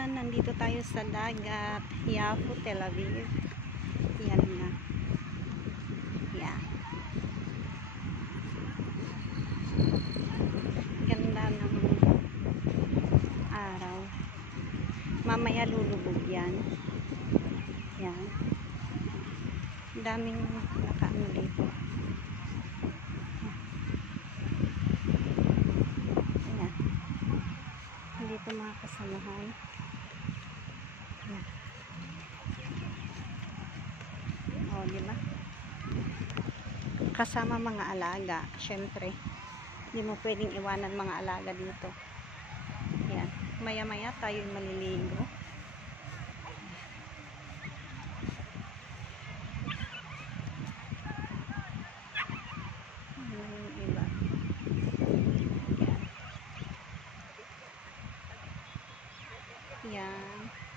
Ayan, nandito tayo sa dagat. Yafo, Tel Aviv. Yan na. Yan. Ganda ng araw. Mamaya lulubog yan. Yan. Daming nakaano dito. Ayan. Dito mga kasamahan. Ayan. O, diba? Kasama mga alaga. Syempre, hindi mo pwedeng iwanan mga alaga dito. Ayan. Maya-maya tayo maliligo. Iba. Yan. Yan.